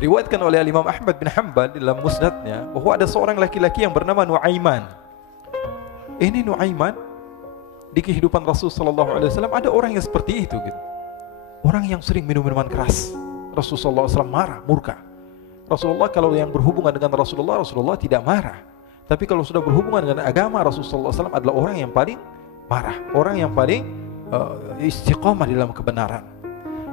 Diriwayatkan oleh Imam Ahmad bin Hanbal dalam musnadnya bahwa ada seorang laki-laki yang bernama Nuaiman. Ini Nuaiman di kehidupan Rasul sallallahu alaihi wasallam ada orang yang seperti itu gitu. Orang yang sering minum minuman keras. Rasulullah SAW marah, murka. Rasulullah kalau yang berhubungan dengan Rasulullah tidak marah. Tapi kalau sudah berhubungan dengan agama, Rasulullah SAW adalah orang yang paling marah, orang yang paling istiqamah di dalam kebenaran.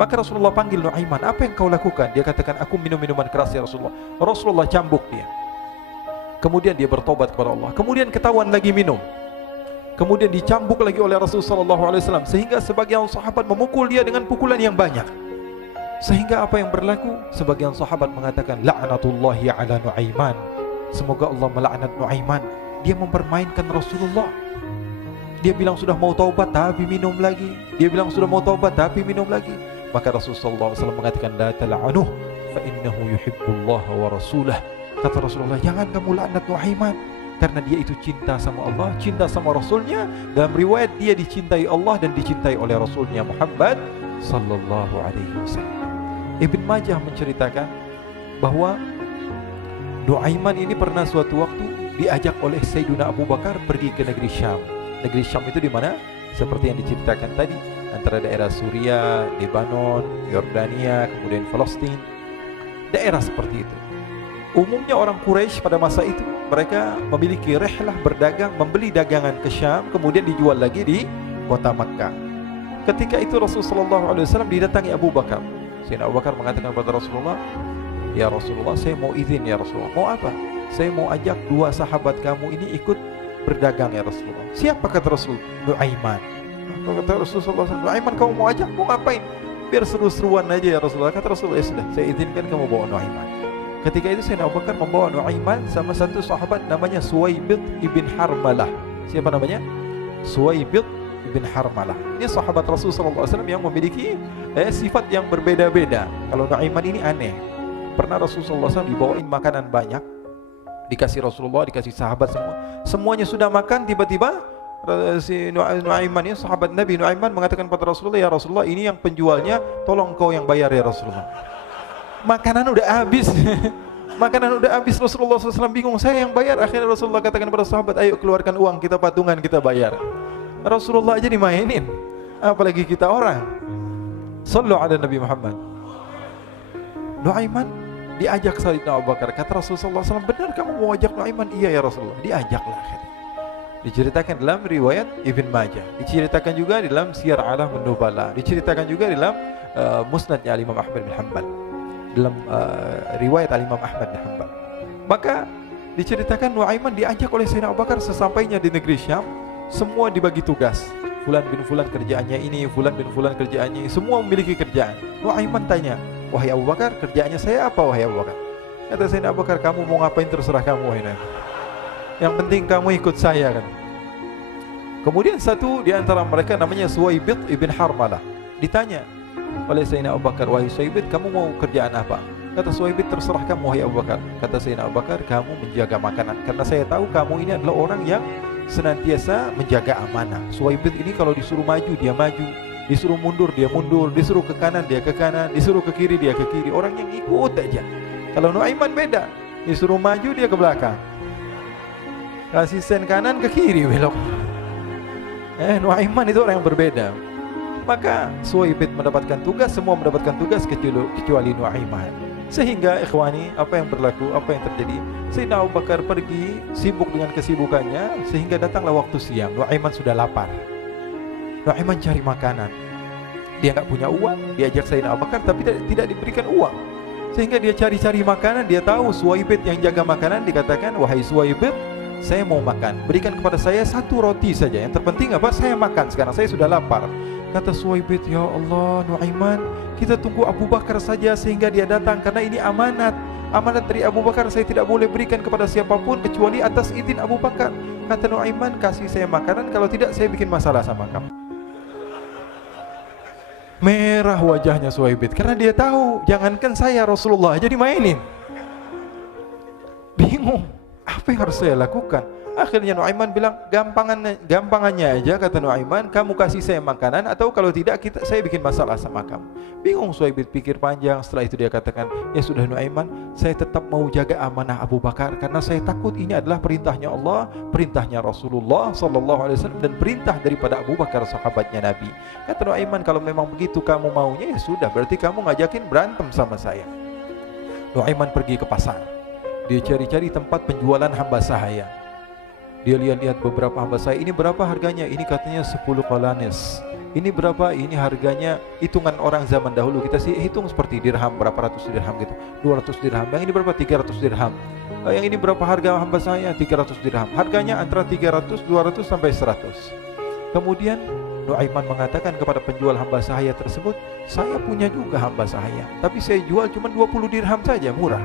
Maka Rasulullah panggil Nuaiman, apa yang kau lakukan? Dia katakan, aku minum minuman keras ya Rasulullah. Rasulullah cambuk dia. Kemudian dia bertobat kepada Allah. Kemudian ketahuan lagi minum. Kemudian dicambuk lagi oleh Rasulullah SAW, sehingga sebagian sahabat memukul dia dengan pukulan yang banyak. Sehingga apa yang berlaku? Sebagian sahabat mengatakan, la'natullahi ala Nuaiman. Semoga Allah melaknat Nuaiman. Dia mempermainkan Rasulullah. Dia bilang sudah mau taubat tapi minum lagi. Dia bilang sudah mau taubat tapi minum lagi. Maka Rasulullah SAW mengatakan, la tal'anuh fa innahu yuhibbullah wa rasulah. Kata Rasulullah, jangan kamu laknat Nuaiman, karena dia itu cinta sama Allah, cinta sama Rasulnya. Dalam riwayat dia dicintai Allah dan dicintai oleh Rasulnya Muhammad sallallahu alaihi wasallam. Ibn Majah menceritakan bahwa Nuaiman ini pernah suatu waktu diajak oleh Sayyidina Abu Bakar pergi ke negeri Syam. Negeri Syam itu di mana? Seperti yang diceritakan tadi, antara daerah Suriah, Lebanon, Yordania, kemudian Palestina. Daerah seperti itu. Umumnya orang Quraisy pada masa itu mereka memiliki rihlah berdagang, membeli dagangan ke Syam, kemudian dijual lagi di kota Makkah. Ketika itu Rasulullah SAW didatangi Abu Bakar. Sayyidina Abu Bakar mengatakan kepada Rasulullah, ya Rasulullah, saya mau izin ya Rasulullah. Mau apa? Saya mau ajak dua sahabat kamu ini ikut berdagang ya Rasulullah. Siapa? Kata Rasul? Nuaiman. Kata Rasulullah SAW, Nuaiman kamu mau ajak? Mau ngapain? Biar seru-seruan aja ya Rasulullah. Kata Rasulullah, ya sudah, saya izinkan kamu bawa Nuaiman. Ketika itu Sayyidina Abu Bakar membawa Nuaiman sama satu sahabat namanya Suwaibid ibn Harmalah. Siapa namanya? Suwaibid ibn Harmalah. Ini sahabat Rasulullah SAW yang memiliki sifat yang berbeda-beda. Kalau Nuaiman ini aneh. Pernah Rasulullah SAW dibawain makanan banyak, dikasih Rasulullah, dikasih sahabat semua. Semuanya sudah makan, tiba-tiba si Nuaiman ini, sahabat Nabi Nuaiman mengatakan kepada Rasulullah, ya Rasulullah, ini yang penjualnya, tolong kau yang bayar ya Rasulullah. Makanan udah habis. Makanan udah habis. Rasulullah SAW bingung, saya yang bayar. Akhirnya Rasulullah katakan kepada sahabat, ayo keluarkan uang, kita patungan, kita bayar. Rasulullah aja dimainin, apalagi kita orang. Sallu ala Nabi Muhammad. Nuaiman diajak Sayyidina Abu Bakar. Kata Rasulullah SAW, benar kamu mau ajak Nuaiman? Iya ya Rasulullah. Diajaklah akhirnya. Diceritakan dalam riwayat Ibn Majah, diceritakan juga dalam Siyar A'lam An-Nubala, diceritakan juga dalam musnadnya Imam Ahmad bin Hanbal, dalam riwayat Imam Ahmad bin Hanbal. Maka diceritakan Nuaiman diajak oleh Sayyidina Abu Bakar. Sesampainya di negeri Syam, semua dibagi tugas. Fulan bin Fulan kerjaannya ini, Fulan bin Fulan kerjaannya ini, semua memiliki kerjaan. Nuaiman tanya, wahai Abu Bakar, kerjaannya saya apa wahai Abu Bakar? Kata Sayyidina Abu Bakar, kamu mau ngapain terserah kamu wahai Nabi. Yang penting kamu ikut saya kan. Kemudian satu di antara mereka namanya Suwaibid ibn Harmalah ditanya oleh Sayyidina Abu Bakar, wahai Suwaibid, kamu mau kerjaan apa? Kata Suwaibid, terserah kamu wahai Abu Bakar. Kata Sayyidina Abu Bakar, kamu menjaga makanan, karena saya tahu kamu ini adalah orang yang senantiasa menjaga amanah. Suwaibid ini kalau disuruh maju dia maju, disuruh mundur dia mundur, disuruh ke kanan dia ke kanan, disuruh ke kiri dia ke kiri. Orang yang ikut aja. Kalau Nuaiman beda, disuruh maju dia ke belakang, kasih sen kanan ke kiri belok. Nuaiman itu orang yang berbeda. Maka Suwaibid mendapatkan tugas, semua mendapatkan tugas kecuali Nuaiman. Sehingga ikhwani, apa yang berlaku, apa yang terjadi? Sayyidina Abu Bakar pergi sibuk dengan kesibukannya, sehingga datanglah waktu siang. Nuaiman sudah lapar. Nuaiman cari makanan. Dia nggak punya uang, diajak Sayyidina Abu Bakar tapi tidak diberikan uang. Sehingga dia cari-cari makanan. Dia tahu Suwaibid yang jaga makanan, dikatakan, wahai Suwaibid, saya mau makan, berikan kepada saya satu roti saja. Yang terpenting apa? Saya makan sekarang, saya sudah lapar. Kata Suwaibid, ya Allah Nuaiman, kita tunggu Abu Bakar saja sehingga dia datang, karena ini amanat. Amanat dari Abu Bakar, saya tidak boleh berikan kepada siapapun kecuali atas izin Abu Bakar. Kata Nuaiman, kasih saya makanan, kalau tidak saya bikin masalah sama kamu. Merah wajahnya Suwaibid, karena dia tahu, jangankan saya, Rasulullah aja dimainin. Bingung, apa yang harus saya lakukan? Akhirnya Nuaiman bilang, gampangannya aja, kata Nuaiman, kamu kasih saya makanan atau kalau tidak saya bikin masalah sama kamu. Bingung Suhaib pikir panjang. Setelah itu dia katakan, ya sudah Nuaiman, saya tetap mau jaga amanah Abu Bakar karena saya takut ini adalah perintahnya Allah, perintahnya Rasulullah sallallahu alaihi wasallam, dan perintah daripada Abu Bakar sahabatnya Nabi. Kata Nuaiman, kalau memang begitu kamu maunya, ya sudah, berarti kamu ngajakin berantem sama saya. Nuaiman pergi ke pasar. Dia cari-cari tempat penjualan hamba sahaya. Dia lihat-lihat beberapa hamba sahaya. Ini berapa harganya? Ini katanya 10 qalanis. Ini berapa? Ini harganya hitungan orang zaman dahulu. Kita sih hitung seperti dirham, berapa ratus dirham gitu. 200 dirham. Yang ini berapa? 300 dirham. Yang ini berapa harga hamba sahaya? 300 dirham. Harganya antara 300, 200 sampai 100. Kemudian Nuaiman mengatakan kepada penjual hamba sahaya tersebut, saya punya juga hamba sahaya, tapi saya jual cuma 20 dirham saja, murah.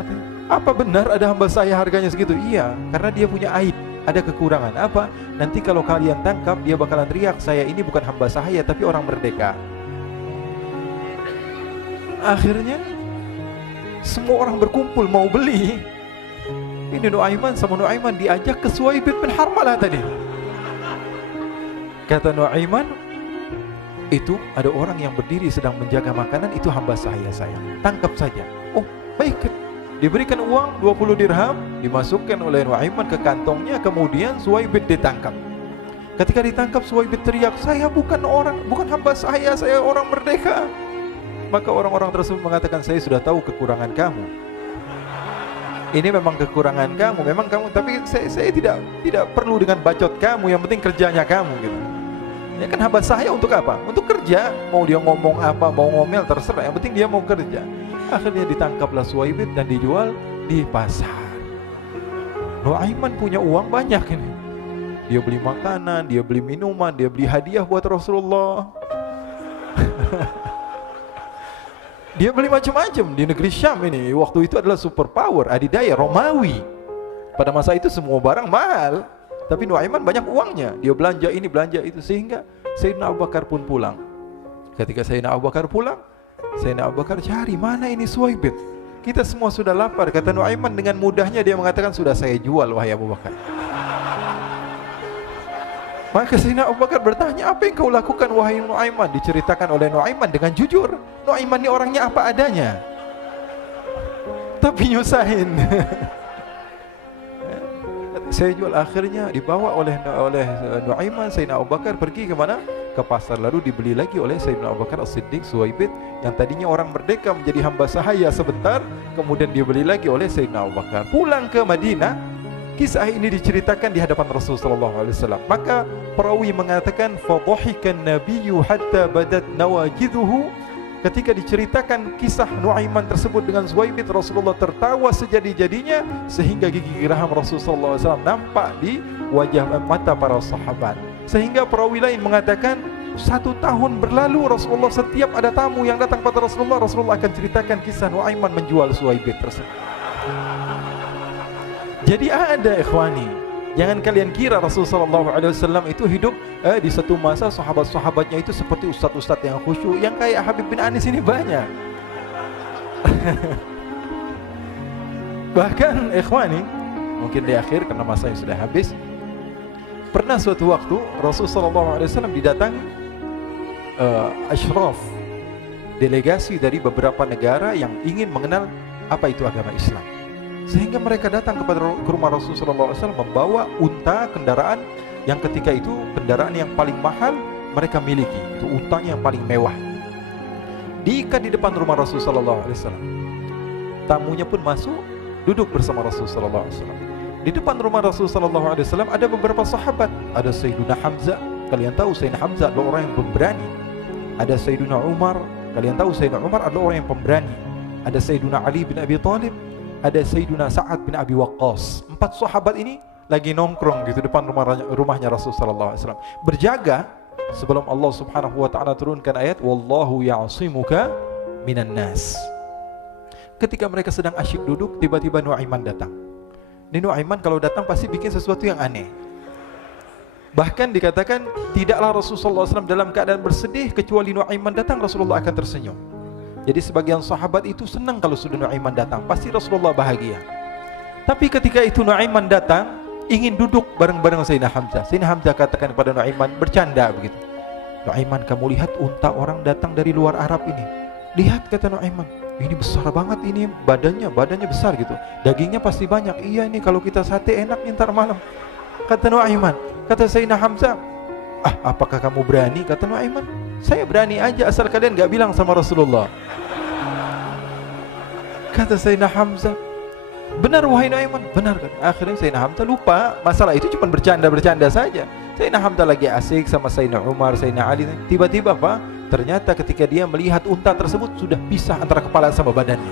Katanya, apa benar ada hamba saya harganya segitu? Iya, karena dia punya aib, ada kekurangan. Apa? Nanti kalau kalian tangkap, dia bakalan teriak, saya ini bukan hamba sahaya tapi orang merdeka. Akhirnya semua orang berkumpul mau beli. Ini Nuaiman sama Nuaiman diajak ke Suhaib bin Harmalah tadi. Kata Nuaiman, itu ada orang yang berdiri sedang menjaga makanan, itu hamba saya, tangkap saja. Oh baik. Diberikan uang 20 dirham, dimasukkan oleh Nuaiman ke kantongnya, kemudian Suhaib ditangkap. Ketika ditangkap, Suhaib teriak, saya bukan hamba saya orang merdeka. Maka orang-orang tersebut mengatakan, saya sudah tahu kekurangan kamu. Ini memang kekurangan kamu, memang kamu, tapi saya tidak perlu dengan bacot kamu, yang penting kerjanya kamu gitu. Ya kan hamba saya untuk apa? Untuk kerja. Mau dia ngomong apa, mau ngomel terserah, yang penting dia mau kerja. Akhirnya ditangkaplah Suhaib dan dijual di pasar. Nuaiman punya uang banyak ini. Dia beli makanan, dia beli minuman, dia beli hadiah buat Rasulullah. Dia beli macam-macam di negeri Syam ini. Waktu itu adalah superpower, adidaya Romawi. Pada masa itu semua barang mahal, tapi Nuaiman banyak uangnya. Dia belanja ini, belanja itu, sehingga Sayyidina Abu Bakar pun pulang. Ketika Sayyidina Abu Bakar pulang, Sayyidina Abu Bakar cari, mana ini Suhaib? Kita semua sudah lapar. Kata Nuaiman dengan mudahnya dia mengatakan, sudah saya jual wahai Abu Bakar. Maka Sayyidina Abu Bakar bertanya, apa yang kau lakukan wahai Nuaiman? Diceritakan oleh Nuaiman dengan jujur. Nuaiman ini orangnya apa adanya, tapi nyusahin. Saya jual. Akhirnya dibawa oleh Nuaiman, Sayyidina Abu Bakar pergi ke mana? Ke pasar, lalu dibeli lagi oleh Sayyidina Abu Bakar As-Siddiq Suhaib yang tadinya orang merdeka menjadi hamba sahaya sebentar, kemudian dibeli lagi oleh Sayyidina Abu Bakar. Pulang ke Madinah, kisah ini diceritakan di hadapan Rasulullah SAW. Maka perawi mengatakan, fadhahikan nabiyyu hatta badat nawajidhuhu. Ketika diceritakan kisah Nuaiman tersebut dengan Suhaib, Rasulullah tertawa sejadi-jadinya sehingga gigi geraham Rasulullah SAW nampak di wajah mata para sahabat. Sehingga perawi lain mengatakan, 1 tahun berlalu Rasulullah setiap ada tamu yang datang pada Rasulullah akan ceritakan kisah Nuaiman menjual Suhaib tersebut. Jadi ada ikhwani, jangan kalian kira Rasulullah SAW itu hidup di satu masa sahabat-sahabatnya itu seperti ustadz-ustadz yang khusyuk, yang kayak Habib bin Anis ini banyak. Bahkan ikhwani, mungkin di akhir karena masa yang sudah habis, pernah suatu waktu Rasulullah SAW didatangi asyraf, delegasi dari beberapa negara yang ingin mengenal apa itu agama Islam. Sehingga mereka datang ke rumah Rasulullah SAW membawa unta, kendaraan yang ketika itu kendaraan yang paling mahal mereka miliki, itu unta yang paling mewah. Diikat di depan rumah Rasulullah SAW. Tamunya pun masuk, duduk bersama Rasulullah SAW. Di depan rumah Rasulullah SAW ada beberapa sahabat. Ada Sayyiduna Hamzah, kalian tahu Sayyidina Hamzah adalah orang yang pemberani. Ada Sayyiduna Umar, kalian tahu Sayyidina Umar adalah orang yang pemberani. Ada Sayyiduna Ali bin Abi Thalib, ada Sayyiduna Sa'ad bin Abi Waqqas. 4 sahabat ini lagi nongkrong gitu depan rumahnya Rasulullah SAW, berjaga sebelum Allah Subhanahu wa taala turunkan ayat wallahu ya'simuka minan nas. Ketika mereka sedang asyik duduk, tiba-tiba Nuaiman datang. Ini Nuaiman kalau datang pasti bikin sesuatu yang aneh. Bahkan dikatakan tidaklah Rasulullah SAW dalam keadaan bersedih, kecuali Nuaiman datang Rasulullah akan tersenyum. Jadi sebagian sahabat itu senang kalau sudah Nuaiman datang, pasti Rasulullah bahagia. Tapi ketika itu Nuaiman datang, ingin duduk bareng-bareng Sayyidina Hamzah. Sayyidina Hamzah katakan kepada Nuaiman, bercanda begitu. Nuaiman, kamu lihat unta orang datang dari luar Arab ini. Lihat, kata Nuaiman, ini besar banget ini, badannya besar gitu. Dagingnya pasti banyak. Iya, ini kalau kita sate enak nih ntar malam. Kata Nuaiman. Kata Sayyidina Hamzah, apakah kamu berani? Kata Nuaiman, saya berani aja asal kalian gak bilang sama Rasulullah. Kata Sayyidina Hamzah, benar wahai Nuaiman, benar kan? Akhirnya Sayyidina Hamzah lupa masalah itu, cuma bercanda saja. Sayyidina Hamzah lagi asik sama Sayyidina Umar, Sayyidina Ali. Tiba-tiba ternyata ketika dia melihat unta tersebut sudah pisah antara kepala sama badannya.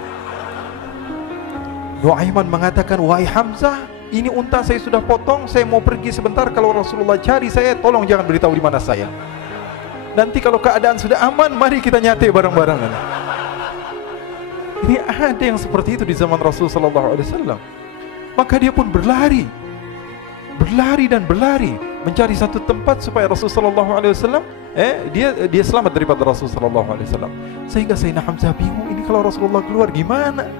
Nuaiman mengatakan, wahai Hamzah, ini unta saya sudah potong, saya mau pergi sebentar. Kalau Rasulullah cari saya, tolong jangan beritahu di mana saya. Nanti kalau keadaan sudah aman, mari kita nyate bareng-bareng. Ini ada yang seperti itu di zaman Rasulullah SAW. Maka dia pun berlari mencari satu tempat supaya Rasulullah SAW dia selamat daripada Rasulullah SAW. Sehingga Sayyidina Hamzah bingung, ini kalau Rasulullah keluar gimana?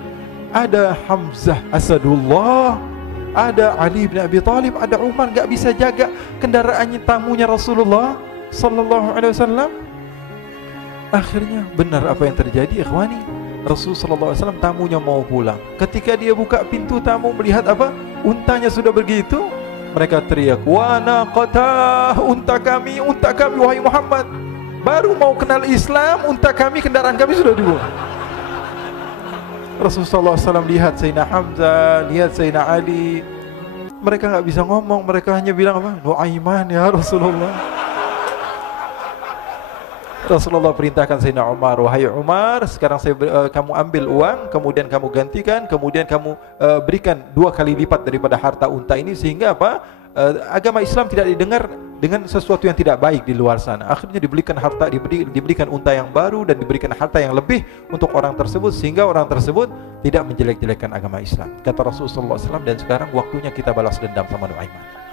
Ada Hamzah Asadullah, ada Ali bin Abi Thalib, ada Umar, gak bisa jaga kendaraannya, tamunya Rasulullah Sallallahu Alaihi Wasallam. Akhirnya benar apa yang terjadi, ikhwani. Rasul Sallallahu Alaihi Wasallam tamunya mau pulang. Ketika dia buka pintu tamu, melihat apa? Untanya sudah begitu. Mereka teriak, wa naqatah, unta kami wahai Muhammad. Baru mau kenal Islam, unta kami, kendaraan kami sudah dibuang. Rasulullah SAW lihat Sayyidina Hamzah, lihat Sayyidina Ali. Mereka gak bisa ngomong, mereka hanya bilang apa? Nuaiman ya Rasulullah. Rasulullah perintahkan Sayyidina Umar, wahai Umar, sekarang kamu ambil uang, kemudian kamu gantikan, kemudian kamu berikan 2 kali lipat daripada harta unta ini, sehingga apa? Agama Islam tidak didengar dengan sesuatu yang tidak baik di luar sana. Akhirnya diberikan harta, diberikan unta yang baru dan diberikan harta yang lebih untuk orang tersebut, sehingga orang tersebut tidak menjelek-jelekkan agama Islam. Kata Rasulullah SAW, dan sekarang waktunya kita balas dendam sama Nuaiman.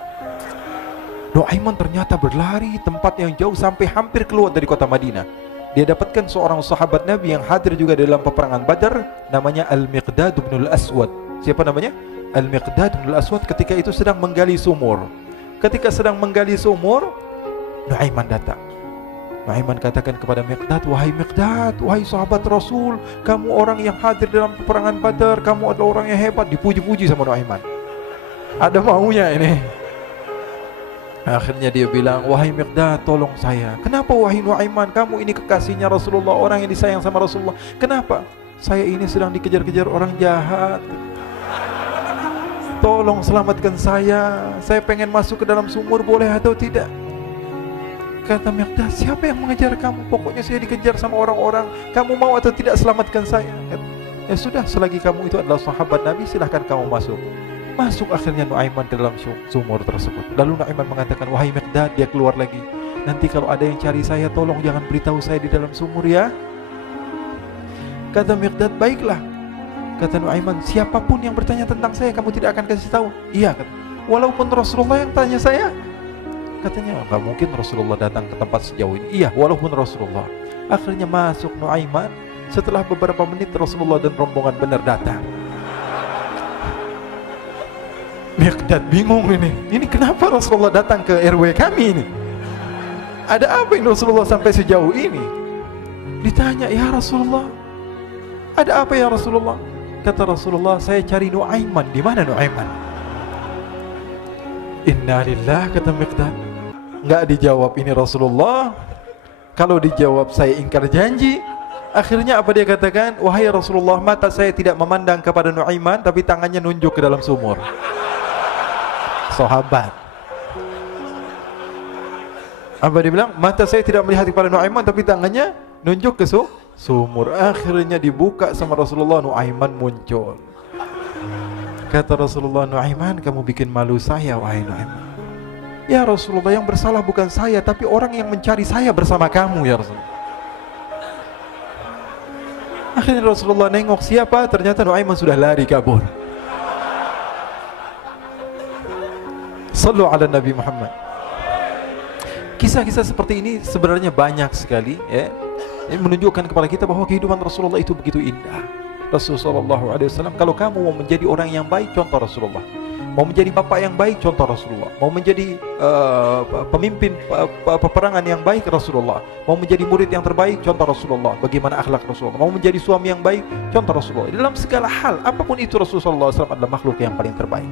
Nuaiman ternyata berlari tempat yang jauh sampai hampir keluar dari kota Madinah. Dia dapatkan seorang sahabat Nabi yang hadir juga dalam peperangan Badar, namanya Al-Miqdad bin Al-Aswad. Siapa namanya? Al-Miqdad bin Al-Aswad ketika itu sedang menggali sumur. Ketika sedang menggali sumur, Nuaiman datang. Nuaiman katakan kepada Miqdad, wahai Miqdad, wahai sahabat Rasul, kamu orang yang hadir dalam peperangan Badar, kamu adalah orang yang hebat. Dipuji-puji sama Nuaiman. Ada maunya ini. Akhirnya dia bilang, wahai Miqdad, tolong saya. Kenapa wahai Nuaiman, kamu ini kekasihnya Rasulullah, orang yang disayang sama Rasulullah. Kenapa? Saya ini sedang dikejar-kejar orang jahat. Tolong selamatkan saya pengen masuk ke dalam sumur, boleh atau tidak? Kata Miqdad, siapa yang mengejar kamu? Pokoknya saya dikejar sama orang-orang. Kamu mau atau tidak selamatkan saya? Ya sudah, selagi kamu itu adalah sahabat Nabi, silahkan kamu masuk. Masuk akhirnya Nuaiman ke dalam sumur tersebut. Lalu Nuaiman mengatakan, wahai Miqdad, dia keluar lagi. Nanti kalau ada yang cari saya, tolong jangan beritahu saya di dalam sumur ya. Kata Miqdad, baiklah. Kata Nuaiman, siapapun yang bertanya tentang saya, kamu tidak akan kasih tahu? Iya, kata. Walaupun Rasulullah yang tanya saya? Katanya, enggak mungkin Rasulullah datang ke tempat sejauh ini. Iya, walaupun Rasulullah. Akhirnya masuk Nuaiman. Setelah beberapa menit, Rasulullah dan rombongan benar datang. Miqdad bingung ini. Ini kenapa Rasulullah datang ke RW kami ini? Ada apa ini Rasulullah sampai sejauh ini? Ditanya, ya Rasulullah, ada apa ya Rasulullah? Kata Rasulullah, saya cari Nuaiman. Di mana Nuaiman? Innalillah, kata Miqdad. Enggak dijawab ini Rasulullah. Kalau dijawab saya ingkar janji. Akhirnya apa dia katakan? Wahai Rasulullah, mata saya tidak memandang kepada Nuaiman, tapi tangannya nunjuk ke dalam sumur. Sahabat. Apa dia bilang? Mata saya tidak melihat kepada Nuaiman, tapi tangannya nunjuk ke sumur. Akhirnya dibuka sama Rasulullah, Nuaiman muncul. Kata Rasulullah, Nuaiman, kamu bikin malu saya, wahai Nuaiman. Ya Rasulullah, yang bersalah bukan saya, tapi orang yang mencari saya bersama kamu ya Rasulullah. Akhirnya Rasulullah nengok, siapa? Ternyata Nuaiman sudah lari kabur. Sallu ala Nabi Muhammad. Kisah-kisah seperti ini sebenarnya banyak sekali ya. Ini menunjukkan kepada kita bahwa kehidupan Rasulullah itu begitu indah. Rasulullah SAW, kalau kamu mau menjadi orang yang baik, contoh Rasulullah. Mau menjadi bapak yang baik, contoh Rasulullah. Mau menjadi pemimpin peperangan yang baik, Rasulullah. Mau menjadi murid yang terbaik, contoh Rasulullah. Bagaimana akhlak Rasulullah. Mau menjadi suami yang baik, contoh Rasulullah. Dalam segala hal, apapun itu, Rasulullah SAW adalah makhluk yang paling terbaik.